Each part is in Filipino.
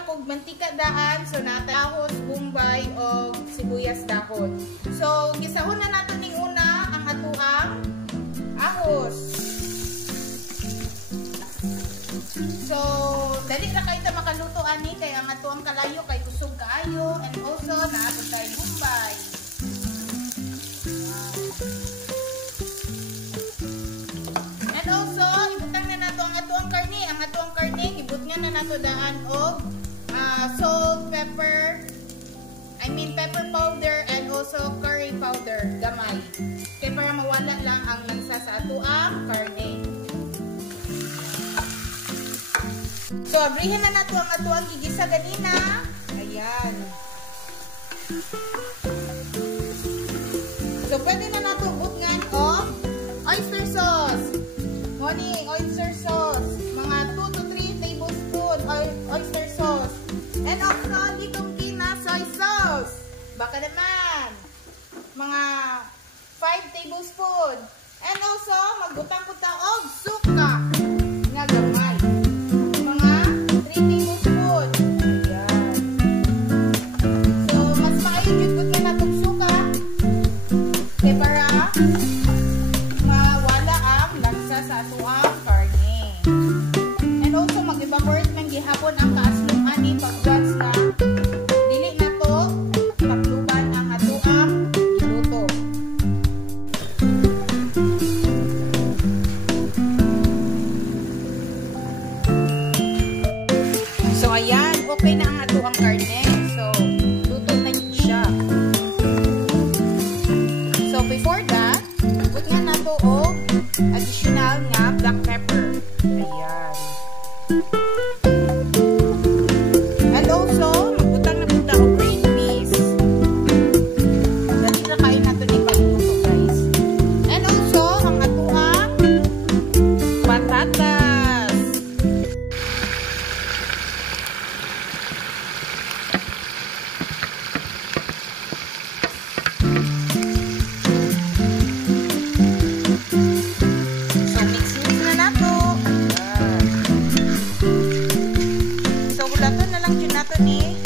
na kog mantika daan, so natahos, bumbay o sibuyas dahon. So gisahon na nato ning una ang atuang ahos. So dali ra kay ta makaluto ani kay ang atuang kalayo kay kusog kaayo, and also naato tay bumbay. And also ibutang na nato ang atuang karne. Ang atuang karne ibut nga na nato daan og salt, pepper, pepper powder, and also curry powder, gamay. Kaya para mawala lang ang lansa sa atuang karne. So, abrihin na nato ang atuang gigisa ganina. Ayan. So, pwede na nato butngan o oyster sauce. Morning, oyster sauce. Mga 2 to 3 tablespoon oyster sauce. And also, litong gina soy sauce. Baka naman. Mga 5 tablespoon. And also, magbutang ko ta og suka nga gamay. Mga 3 tablespoon. Ayan. So, mas makayod yun nga natong suka. Kaya para mawala ang lansa sa atuang karne. And also, mag-evaporate ng gihapon ang kaaslong ani pag once na dili na to pakluban ang atuang giluto. So, ayan. Okay na ang atuang karne. So, luto na yun siya. So, before that, put nga na to o additional nga black pepper. Ayan. And also, magbutang na punta o green peas. Dali na kayo na to ni pagluto, guys. And also, ang atuang patatas. So, mix na nato. Ayan. So, hulaton na lang dyan nato ni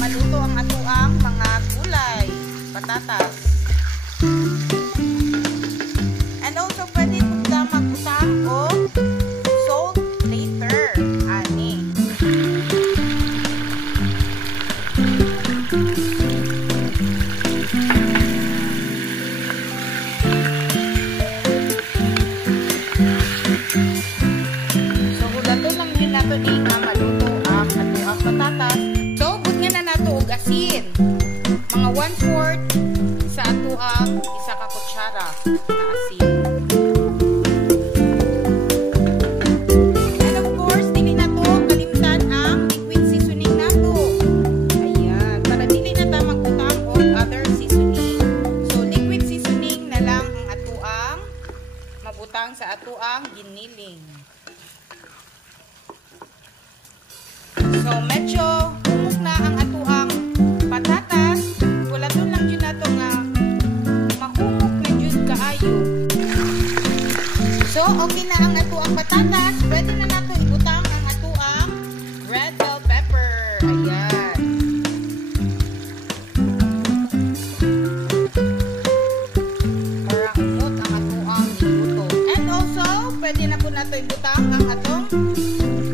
maluto ang atuang mga gulay, patatas. And also, pwede punta magbutang o salt later. Ani. So, hulaton lang din nato ni nga maluto ang atuang patatas. So, but nga na nato og asin. Mga 1/4 sa atuang isa ka kutsara na asin. And of course, dili nato kalimtan ang liquid seasoning nato. Ayan, para dili na ta magbutang og other seasoning. So, liquid seasoning na lang ang atuang mabutang sa atuang giniling. So, medyo humok na ang atuang patatas. Wala doon lang dyan na ito nga mahumok na dyan kaayo. So, okay na ang atuang patatas. Pwede na nato ibutang ang atuang red bell pepper. Ayan. Para umot ang atuang niluto. And also, pwede na po nato ibutang ang atong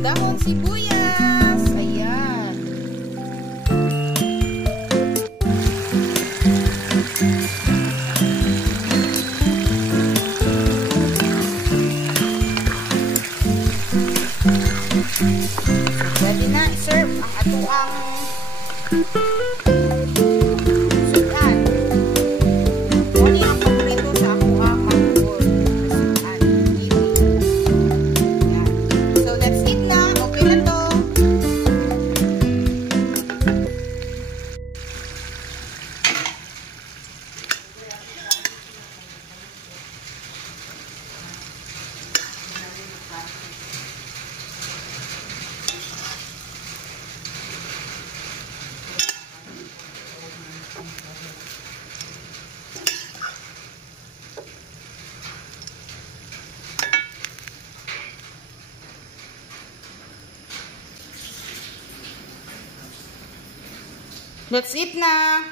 dahon sibuyas. Ayan. Pwede na i-serve ang atuang sudan. Muli ang paborito sa ako ang manggol. Sudan. Ayan. So, that's it na. Okay na to. That's it na.